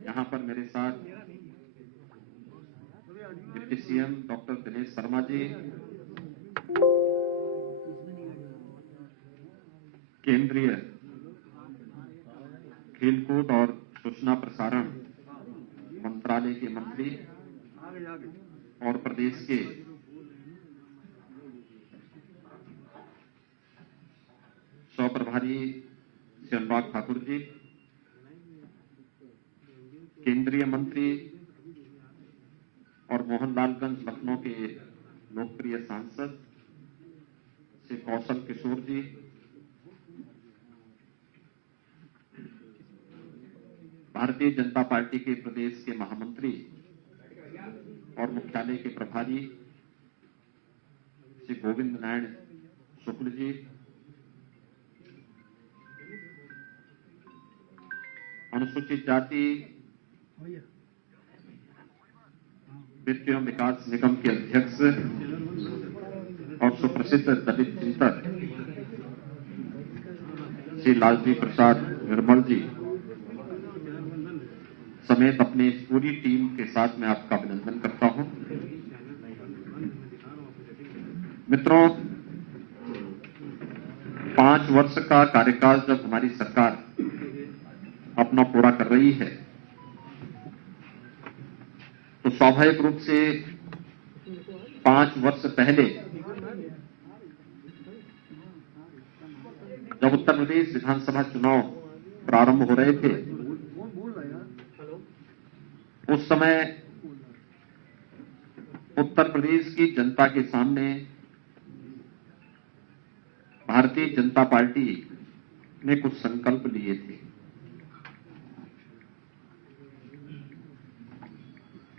यहाँ पर मेरे साथ deputy CM doctor Dinesh Sharma ji, केंद्रीय खेलकूद और सूचना प्रसारण मंत्रालय के मंत्री और प्रदेश के सह प्रभारी श्री अनुराग ठाकुर जी, केंद्रीय मंत्री और मोहनलालगंज लखनऊ के लोकप्रिय सांसद श्री कौशल किशोर जी, भारतीय जनता पार्टी के प्रदेश के महामंत्री और मुख्यालय के प्रभारी श्री गोविंद नारायण शुक्ल जी, अनुसूचित जाति वित्त एवं विकास निगम के अध्यक्ष और सुप्रसिद्ध दलित चिंतक श्री लालजी प्रसाद निर्मल जी समेत अपनी इस पूरी टीम के साथ मैं आपका अभिनंदन करता हूं। मित्रों, 5 वर्ष का कार्यकाल जब हमारी सरकार अपना पूरा कर रही है तो स्वाभाविक रूप से 5 वर्ष पहले जब उत्तर प्रदेश विधानसभा चुनाव प्रारंभ हो रहे थे उस समय उत्तर प्रदेश की जनता के सामने भारतीय जनता पार्टी ने कुछ संकल्प लिए थे।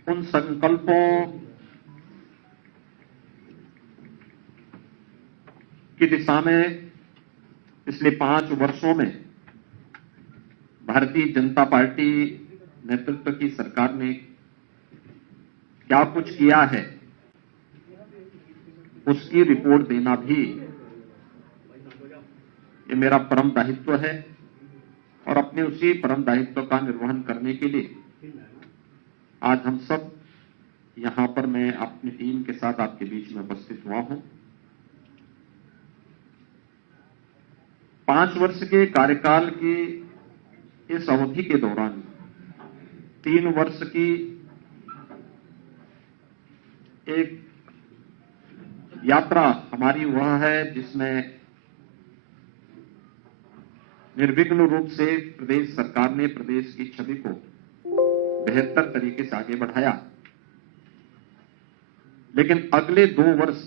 उन संकल्पों की दिशा में पिछले 5 वर्षों में भारतीय जनता पार्टी नेतृत्व की सरकार ने क्या कुछ किया है उसकी रिपोर्ट देना भी ये मेरा परम दायित्व है और अपने उसी परम दायित्व का निर्वहन करने के लिए आज हम सब यहां पर मैं अपनी टीम के साथ आपके बीच में उपस्थित हुआ हूं। 5 वर्ष के कार्यकाल की इस अवधि के दौरान 3 वर्ष की एक यात्रा हमारी वह है जिसमें निर्विघ्न रूप से प्रदेश सरकार ने प्रदेश की छवि को बेहतर तरीके से आगे बढ़ाया। लेकिन अगले 2 वर्ष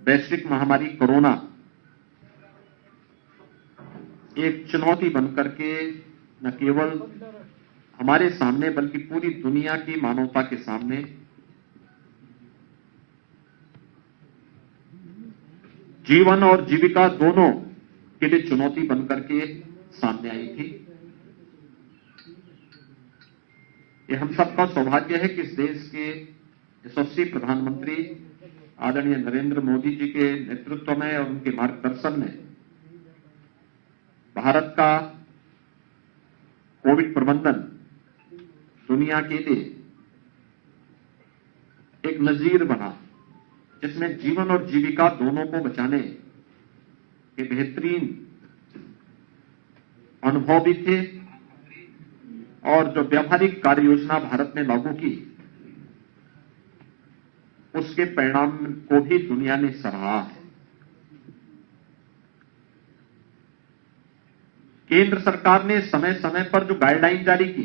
वैश्विक महामारी कोरोना एक चुनौती बनकर के न केवल हमारे सामने बल्कि पूरी दुनिया की मानवता के सामने जीवन और जीविका दोनों के लिए चुनौती बनकर के सामने आई थी। ये हम सबका सौभाग्य है कि इस देश के यशस्वी प्रधानमंत्री आदरणीय नरेंद्र मोदी जी के नेतृत्व में और उनके मार्गदर्शन में भारत का कोविड प्रबंधन दुनिया के लिए एक नजीर बना जिसमें जीवन और जीविका दोनों को बचाने के बेहतरीन अनुभव भी थे और जो व्यावहारिक कार्य योजना भारत ने लागू की उसके परिणाम को भी दुनिया ने सराहा है। केंद्र सरकार ने समय समय पर जो गाइडलाइन जारी की,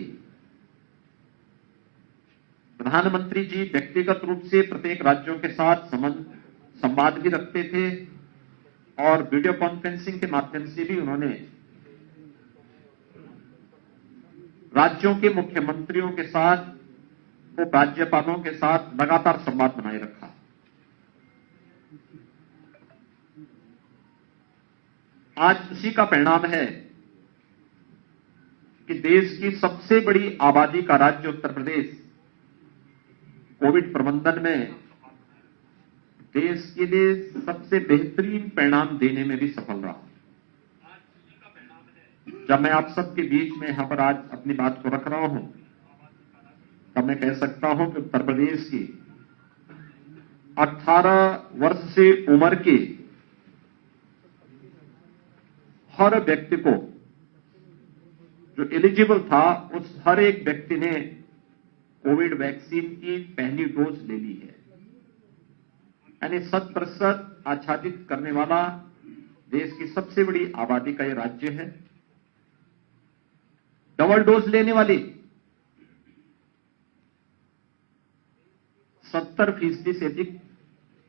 प्रधानमंत्री जी व्यक्तिगत रूप से प्रत्येक राज्यों के साथ संवाद भी रखते थे और वीडियो कॉन्फ्रेंसिंग के माध्यम से भी उन्होंने राज्यों के मुख्यमंत्रियों के साथ उप राज्यपालों के साथ लगातार संवाद बनाए रखा। आज उसी का परिणाम है कि देश की सबसे बड़ी आबादी का राज्य उत्तर प्रदेश कोविड प्रबंधन में देश के लिए सबसे बेहतरीन परिणाम देने में भी सफल रहा। जब मैं आप सबके बीच में यहां पर आज अपनी बात को रख रहा हूं, तब मैं कह सकता हूं कि उत्तर प्रदेश की 18 वर्ष से उम्र के हर व्यक्ति को, जो एलिजिबल था, उस हर एक व्यक्ति ने कोविड वैक्सीन की पहली डोज ले ली है। यानी 100% आच्छादित करने वाला देश की सबसे बड़ी आबादी का यह राज्य है। डबल डोज लेने वाली 70% से अधिक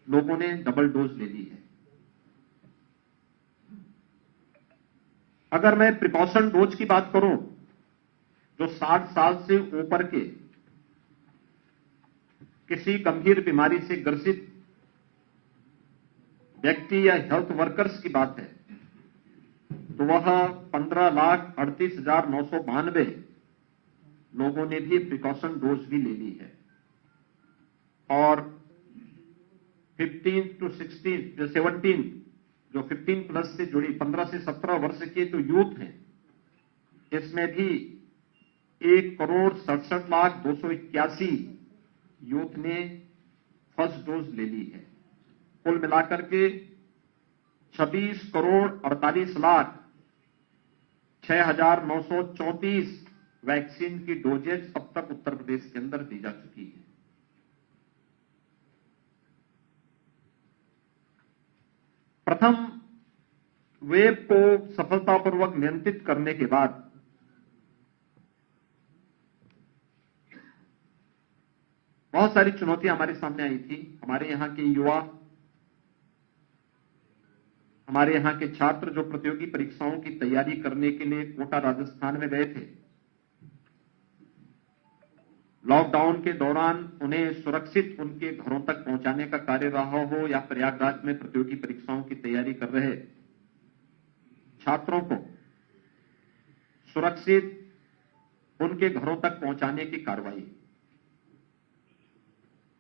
लोगों ने डबल डोज ले ली है। अगर मैं प्रिकॉशन डोज की बात करूं, जो 60 साल से ऊपर के किसी गंभीर बीमारी से ग्रसित व्यक्ति या हेल्थ वर्कर्स की बात है, तो वह 15,38,992 लोगों ने भी प्रिकॉशन डोज भी ले ली है। और 15 to 16 17 जो 15 प्लस से जुड़ी 15 से 17 वर्ष के तो यूथ हैं, इसमें भी 1,67,281 यूथ ने फर्स्ट डोज ले ली है। कुल मिलाकर के 26,48,06,934 वैक्सीन की डोजेज अब तक उत्तर प्रदेश के अंदर दी जा चुकी है। प्रथम वेव को सफलतापूर्वक नियंत्रित करने के बाद बहुत सारी चुनौतियां हमारे सामने आई थी। हमारे यहां के युवा, हमारे यहां के छात्र जो प्रतियोगी परीक्षाओं की तैयारी करने के लिए कोटा राजस्थान में गए थे, लॉकडाउन के दौरान उन्हें सुरक्षित उनके घरों तक पहुंचाने का कार्य रहा हो, या प्रयागराज में प्रतियोगी परीक्षाओं की तैयारी कर रहे छात्रों को सुरक्षित उनके घरों तक पहुंचाने की कार्रवाई,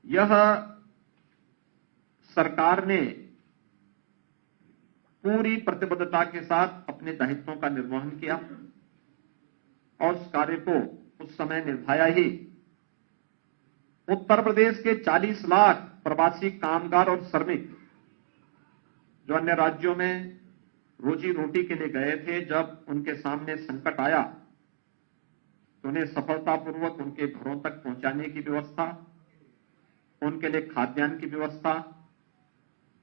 यह सरकार ने पूरी प्रतिबद्धता के साथ अपने दायित्वों का निर्वहन किया और उस कार्य को उस समय निभाया ही। उत्तर प्रदेश के 40 लाख प्रवासी कामगार और श्रमिक जो अन्य राज्यों में रोजी रोटी के लिए गए थे, जब उनके सामने संकट आया तो उन्हें सफलतापूर्वक उनके घरों तक पहुंचाने की व्यवस्था, उनके लिए खाद्यान्न की व्यवस्था,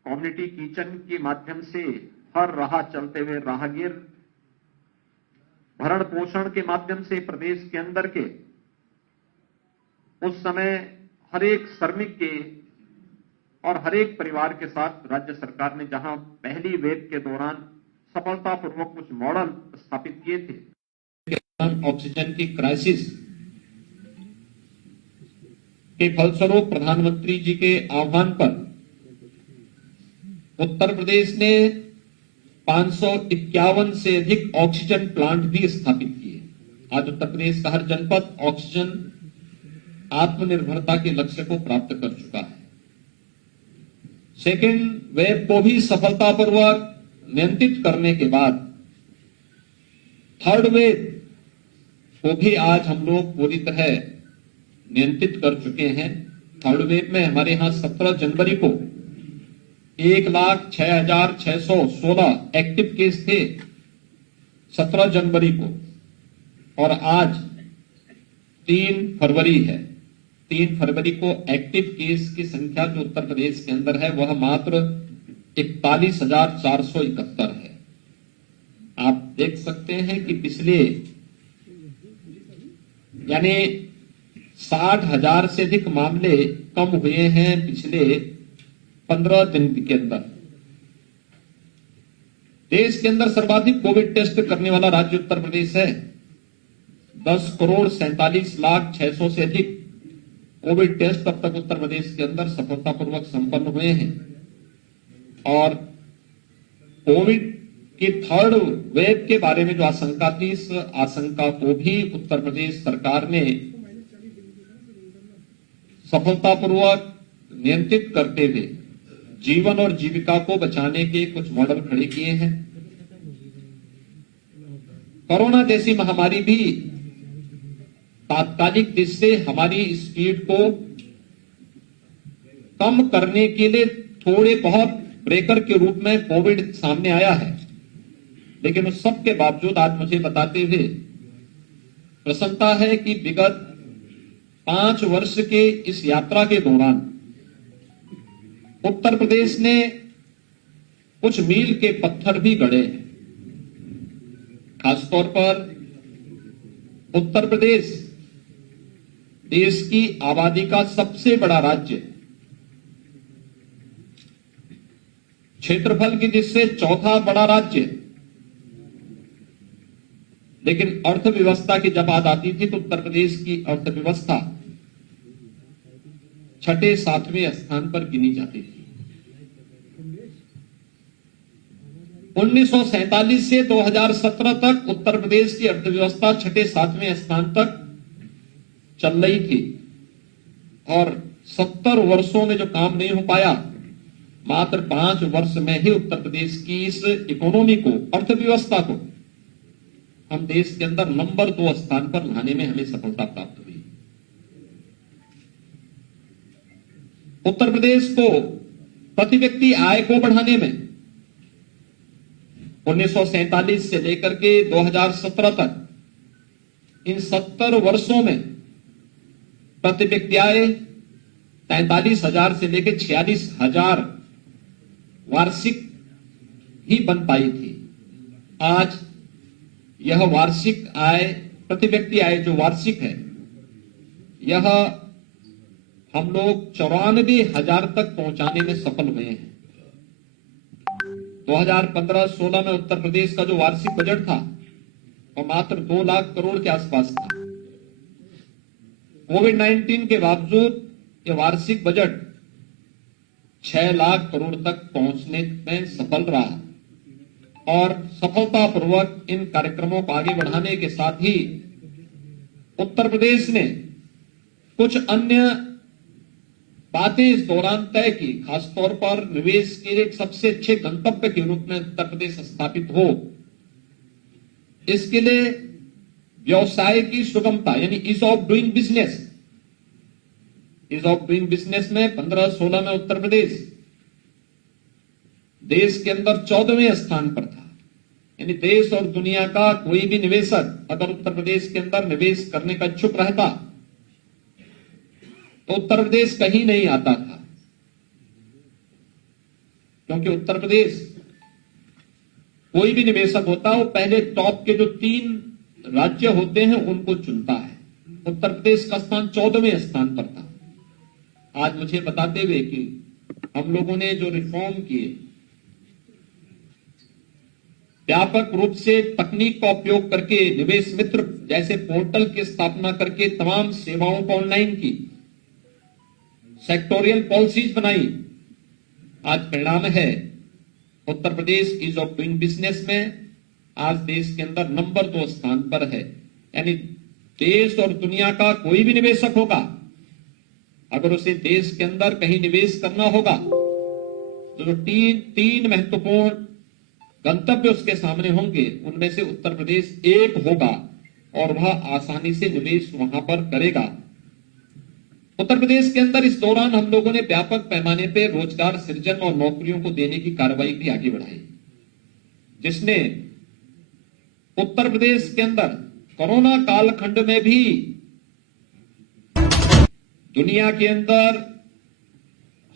कम्युनिटी किचन के माध्यम से हर राह चलते हुए राहगीर, भरण पोषण के माध्यम से प्रदेश के अंदर के उस समय हर एक श्रमिक के और हर एक परिवार के साथ राज्य सरकार ने जहां पहली वेव के दौरान सफलतापूर्वक कुछ मॉडल स्थापित किए थे, ऑक्सीजन की क्राइसिस के फलस्वरूप प्रधानमंत्री जी के आह्वान पर उत्तर प्रदेश ने 551 से अधिक ऑक्सीजन प्लांट भी स्थापित किए। आज उत्तर प्रदेश का हर जनपद ऑक्सीजन आत्मनिर्भरता के लक्ष्य को प्राप्त कर चुका है। सेकेंड वेव को भी सफलतापूर्वक नियंत्रित करने के बाद थर्ड वेव को भी आज हम लोग पूरी तरह नियंत्रित कर चुके हैं। थर्ड वेव में हमारे यहां 17 जनवरी को 1,06,616 एक्टिव केस थे 17 जनवरी को, और आज 3 फरवरी है। 3 फरवरी को एक्टिव केस की संख्या जो उत्तर प्रदेश के अंदर है वह मात्र 41,471 है। आप देख सकते हैं कि पिछले यानी 60,000 से अधिक मामले कम हुए हैं पिछले 15 दिन के अंदर। देश के अंदर सर्वाधिक कोविड टेस्ट करने वाला राज्य उत्तर प्रदेश है। 10,47,00,600 से अधिक कोविड टेस्ट अब तक उत्तर प्रदेश के अंदर सफलतापूर्वक संपन्न हुए हैं। और कोविड की थर्ड वेव के बारे में जो आशंका थी, इस आशंका को भी उत्तर प्रदेश सरकार ने सफलतापूर्वक नियंत्रित करते हुए जीवन और जीविका को बचाने के कुछ मॉडल खड़े किए हैं। कोरोना जैसी महामारी भी तात्कालिक दृष्टि से हमारी स्पीड को कम करने के लिए थोड़े बहुत ब्रेकर के रूप में कोविड सामने आया है, लेकिन उस सब के बावजूद आज मुझे बताते हुए प्रसन्नता है कि विगत 5 वर्ष के इस यात्रा के दौरान उत्तर प्रदेश ने कुछ मील के पत्थर भी गड़े हैं। खासतौर पर उत्तर प्रदेश देश की आबादी का सबसे बड़ा राज्य, क्षेत्रफल की जिससे चौथा बड़ा राज्य, लेकिन अर्थव्यवस्था की जब बात आती थी तो उत्तर प्रदेश की अर्थव्यवस्था 6-7वें स्थान पर गिनी जाती थी। 1947 से 2017 तक उत्तर प्रदेश की अर्थव्यवस्था 6-7वें स्थान तक चल रही थी और 70 वर्षों में जो काम नहीं हो पाया, मात्र 5 वर्ष में ही उत्तर प्रदेश की इस इकोनॉमी को, अर्थव्यवस्था को हम देश के अंदर नंबर 2 स्थान पर लाने में हमें सफलता प्राप्त हुई। उत्तर प्रदेश को प्रति व्यक्ति आय को बढ़ाने में 1947 से लेकर के 2017 तक इन 70 वर्षों में प्रति व्यक्ति आय 43,000 से लेकर 46,000 वार्षिक ही बन पाई थी। आज यह वार्षिक आय, प्रति व्यक्ति आय जो वार्षिक है, यह हम लोग 94,000 तक पहुंचाने में सफल हुए हैं। 2015-16 में उत्तर प्रदेश का जो वार्षिक बजट था वह मात्र 2 लाख करोड़ के आसपास था। कोविड-19 के बावजूद यह वार्षिक बजट 6 लाख करोड़ तक पहुंचने में सफल रहा और सफलतापूर्वक इन कार्यक्रमों को आगे बढ़ाने के साथ ही उत्तर प्रदेश ने कुछ अन्य बातें इस दौरान तय की। खासतौर पर निवेश के एक सबसे अच्छे गंतव्य के रूप में उत्तर प्रदेश स्थापित हो, इसके लिए व्यवसाय की सुगमता यानी ease of doing business, ease of doing business में 15-16 में उत्तर प्रदेश देश के अंदर 14वें स्थान पर था। यानी देश और दुनिया का कोई भी निवेशक अगर उत्तर प्रदेश के अंदर निवेश करने का इच्छुक रहता तो उत्तर प्रदेश कहीं नहीं आता था, क्योंकि उत्तर प्रदेश कोई भी निवेशक होता वो पहले टॉप के जो 3 राज्य होते हैं उनको चुनता है। उत्तर प्रदेश का स्थान 14वें स्थान पर था। आज मुझे बताते हुए कि हम लोगों ने जो रिफॉर्म किए, व्यापक रूप से तकनीक का उपयोग करके निवेश मित्र जैसे पोर्टल की स्थापना करके तमाम सेवाओं को ऑनलाइन की, सेक्टोरियल पॉलिसीज बनाई, आज परिणाम है Uttar Pradesh ease of doing business में आज देश के अंदर नंबर 2 स्थान पर है। यानी देश और दुनिया का कोई भी निवेशक होगा, अगर उसे देश के अंदर कहीं निवेश करना होगा तो जो 3 महत्वपूर्ण गंतव्य उसके सामने होंगे, उनमें से उत्तर प्रदेश एक होगा और वह आसानी से निवेश वहां पर करेगा। उत्तर प्रदेश के अंदर इस दौरान हम लोगों ने व्यापक पैमाने पर रोजगार सृजन और नौकरियों को देने की कार्रवाई भी आगे बढ़ाई, जिसने उत्तर प्रदेश के अंदर कोरोना कालखंड में भी दुनिया के अंदर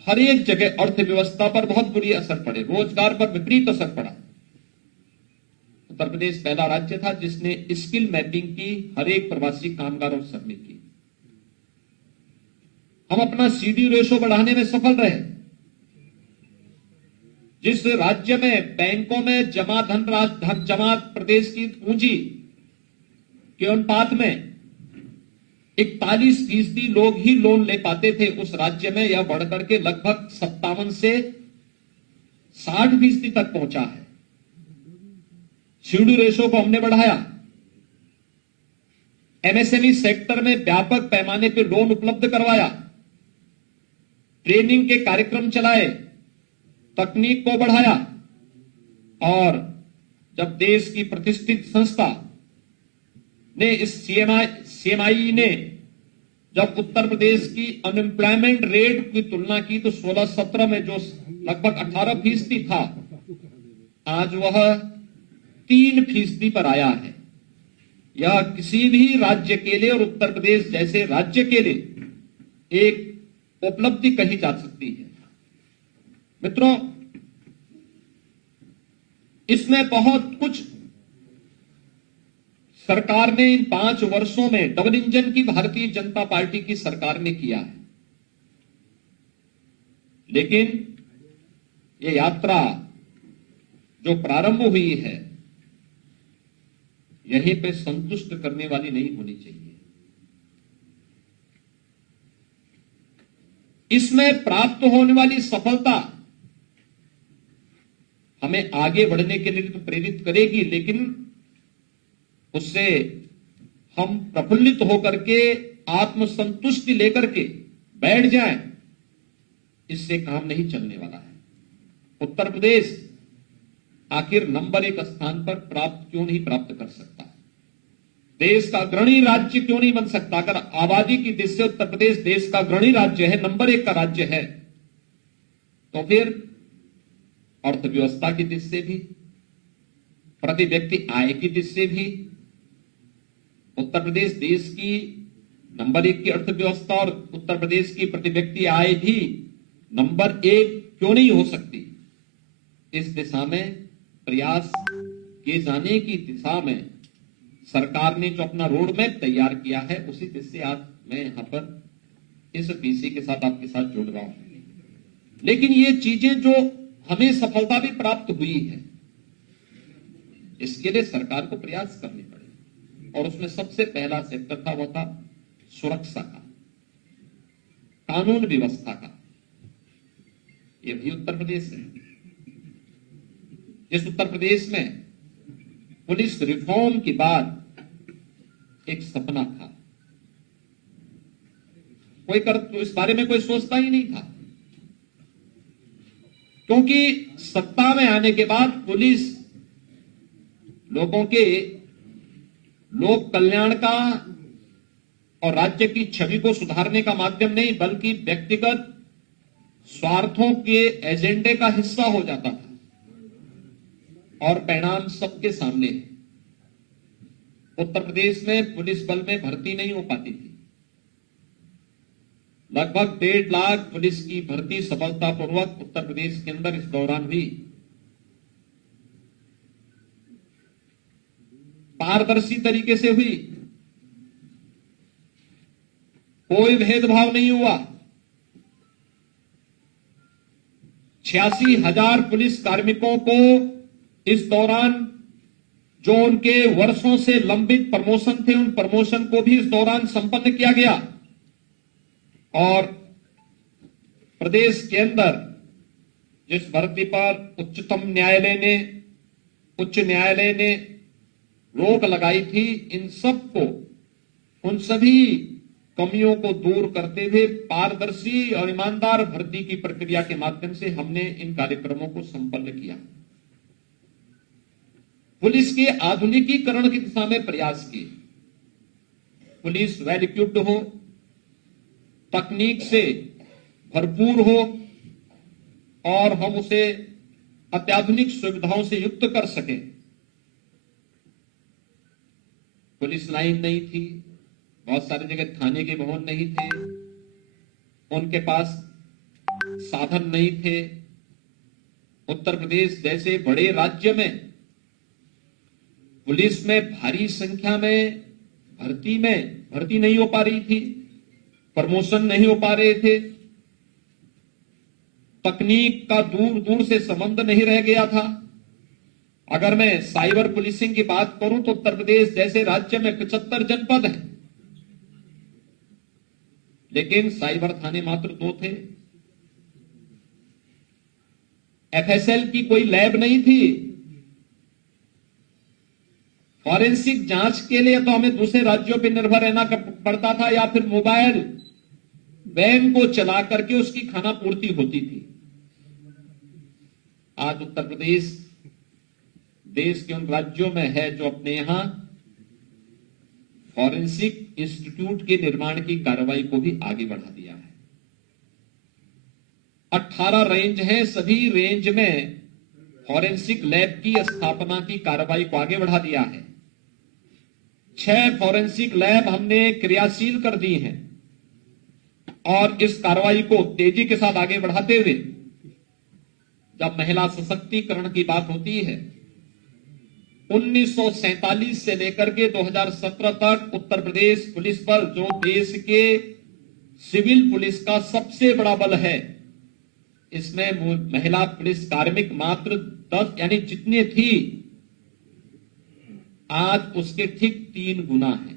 हर एक जगह अर्थव्यवस्था पर बहुत बुरी असर पड़े, रोजगार पर विपरीत असर पड़ा। उत्तर प्रदेश पहला राज्य था जिसने स्किल मैपिंग की हर एक प्रवासी कामगारों से सबमिट की। हम अपना सीडी रेशो बढ़ाने में सफल रहे। जिस राज्य में बैंकों में जमा जमा प्रदेश की पूंजी के अनुपात में 41% लोग ही लोन ले पाते थे, उस राज्य में यह बढ़कर के लगभग 57 से 60% तक पहुंचा है। सीडी रेशो को हमने बढ़ाया। एमएसएमई सेक्टर में व्यापक पैमाने पर लोन उपलब्ध करवाया, ट्रेनिंग के कार्यक्रम चलाए, तकनीक को बढ़ाया और जब देश की प्रतिष्ठित संस्था ने इस सीएमआई ने जब उत्तर प्रदेश की अनएम्प्लॉयमेंट रेट की तुलना की तो 16-17 में जो लगभग 18% था, आज वह 3% पर आया है। यह किसी भी राज्य के लिए और उत्तर प्रदेश जैसे राज्य के लिए एक उपलब्धि कही जा सकती है। मित्रों, इसमें बहुत कुछ सरकार ने इन 5 वर्षों में डबल इंजन की भारतीय जनता पार्टी की सरकार ने किया है, लेकिन ये यात्रा जो प्रारंभ हुई है यहीं पे संतुष्ट करने वाली नहीं होनी चाहिए। इसमें प्राप्त होने वाली सफलता हमें आगे बढ़ने के लिए तो प्रेरित करेगी, लेकिन उससे हम प्रफुल्लित होकर के आत्मसंतुष्टि लेकर के बैठ जाएं, इससे काम नहीं चलने वाला है। उत्तर प्रदेश आखिर नंबर 1 स्थान पर क्यों नहीं प्राप्त कर सकता? देश का अग्रणी राज्य क्यों नहीं बन सकता? अगर आबादी की दृष्टि से उत्तर प्रदेश देश का अग्रणी राज्य है, नंबर 1 का राज्य है, तो फिर अर्थव्यवस्था की दृष्टि से भी, प्रति व्यक्ति आय की दृष्टि से भी उत्तर प्रदेश देश की नंबर 1 की अर्थव्यवस्था और उत्तर प्रदेश की प्रति व्यक्ति आय भी नंबर 1 क्यों नहीं हो सकती? इस दिशा में प्रयास किए जाने की दिशा में सरकार ने जो अपना रोड मैप तैयार किया है, उसी दिशा से आज मैं यहां पर इस पीसी के साथ आपके साथ जुड़ रहा हूं। लेकिन ये चीजें जो हमें सफलता भी प्राप्त हुई है, इसके लिए सरकार को प्रयास करने पड़े, और उसमें सबसे पहला सेक्टर था, वो था सुरक्षा का, कानून व्यवस्था का। ये भी उत्तर प्रदेश है। इस उत्तर प्रदेश में पुलिस रिफॉर्म के बाद एक सपना था, तो इस बारे में कोई सोचता ही नहीं था, क्योंकि सत्ता में आने के बाद पुलिस लोगों के लोक कल्याण का और राज्य की छवि को सुधारने का माध्यम नहीं, बल्कि व्यक्तिगत स्वार्थों के एजेंडे का हिस्सा हो जाता था, और परिणाम सबके सामने है। उत्तर प्रदेश में पुलिस बल में भर्ती नहीं हो पाती थी। लगभग 1.5 लाख पुलिस की भर्ती सफलतापूर्वक उत्तर प्रदेश के अंदर इस दौरान हुई। पारदर्शी तरीके से हुई, कोई भेदभाव नहीं हुआ। 86,000 पुलिस कार्मिकों को इस दौरान, जो उनके वर्षों से लंबित प्रमोशन थे, उन प्रमोशन को भी इस दौरान संपन्न किया गया। और प्रदेश के अंदर जिस भर्ती पर उच्च न्यायालय ने रोक लगाई थी, इन सबको, उन सभी कमियों को दूर करते हुए पारदर्शी और ईमानदार भर्ती की प्रक्रिया के माध्यम से हमने इन कार्यक्रमों को संपन्न किया। पुलिस के आधुनिकीकरण की दिशा में प्रयास किए। पुलिस वेल इक्विप्ड हो, तकनीक से भरपूर हो, और हम उसे अत्याधुनिक सुविधाओं से युक्त कर सकें। पुलिस लाइन नहीं थी, बहुत सारी जगह थाने के भवन नहीं थे, उनके पास साधन नहीं थे। उत्तर प्रदेश जैसे बड़े राज्य में पुलिस में भारी संख्या में भर्ती नहीं हो पा रही थी, प्रमोशन नहीं हो पा रहे थे, तकनीक का दूर दूर से संबंध नहीं रह गया था। अगर मैं साइबर पुलिसिंग की बात करूं तो उत्तर प्रदेश जैसे राज्य में 75 जनपद हैं, लेकिन साइबर थाने मात्र 2 थे। एफएसएल की कोई लैब नहीं थी। फॉरेंसिक जांच के लिए तो हमें दूसरे राज्यों पर निर्भर रहना पड़ता था, या फिर मोबाइल वैन को चला करके उसकी खाना पूर्ति होती थी। आज उत्तर प्रदेश देश के उन राज्यों में है जो अपने यहां फॉरेंसिक इंस्टीट्यूट के निर्माण की कार्रवाई को भी आगे बढ़ा दिया है। 18 रेंज हैं, सभी रेंज में फॉरेंसिक लैब की स्थापना की कार्रवाई को आगे बढ़ा दिया है। 6 फॉरेंसिक लैब हमने क्रियाशील कर दी हैं और इस कार्रवाई को तेजी के साथ आगे बढ़ाते हुए जब महिला सशक्तिकरण की बात होती है, 1947 से लेकर के 2017 तक उत्तर प्रदेश पुलिस बल जो देश के सिविल पुलिस का सबसे बड़ा बल है, इसमें महिला पुलिस कार्मिक मात्र 10 यानी जितनी थी आज उसके ठीक 3 गुना है।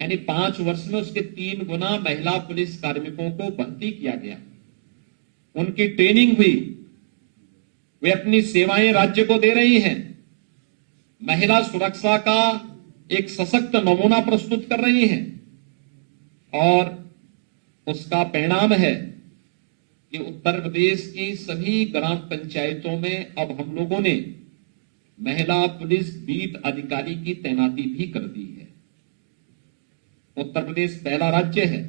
यानी 5 वर्ष में उसके 3 गुना महिला पुलिस कार्मिकों को भर्ती किया गया, उनकी ट्रेनिंग हुई, वे अपनी सेवाएं राज्य को दे रही हैं, महिला सुरक्षा का एक सशक्त नमूना प्रस्तुत कर रही हैं और उसका परिणाम है कि उत्तर प्रदेश की सभी ग्राम पंचायतों में अब हम लोगों ने महिला पुलिस बीट अधिकारी की तैनाती भी कर दी है। उत्तर प्रदेश पहला राज्य है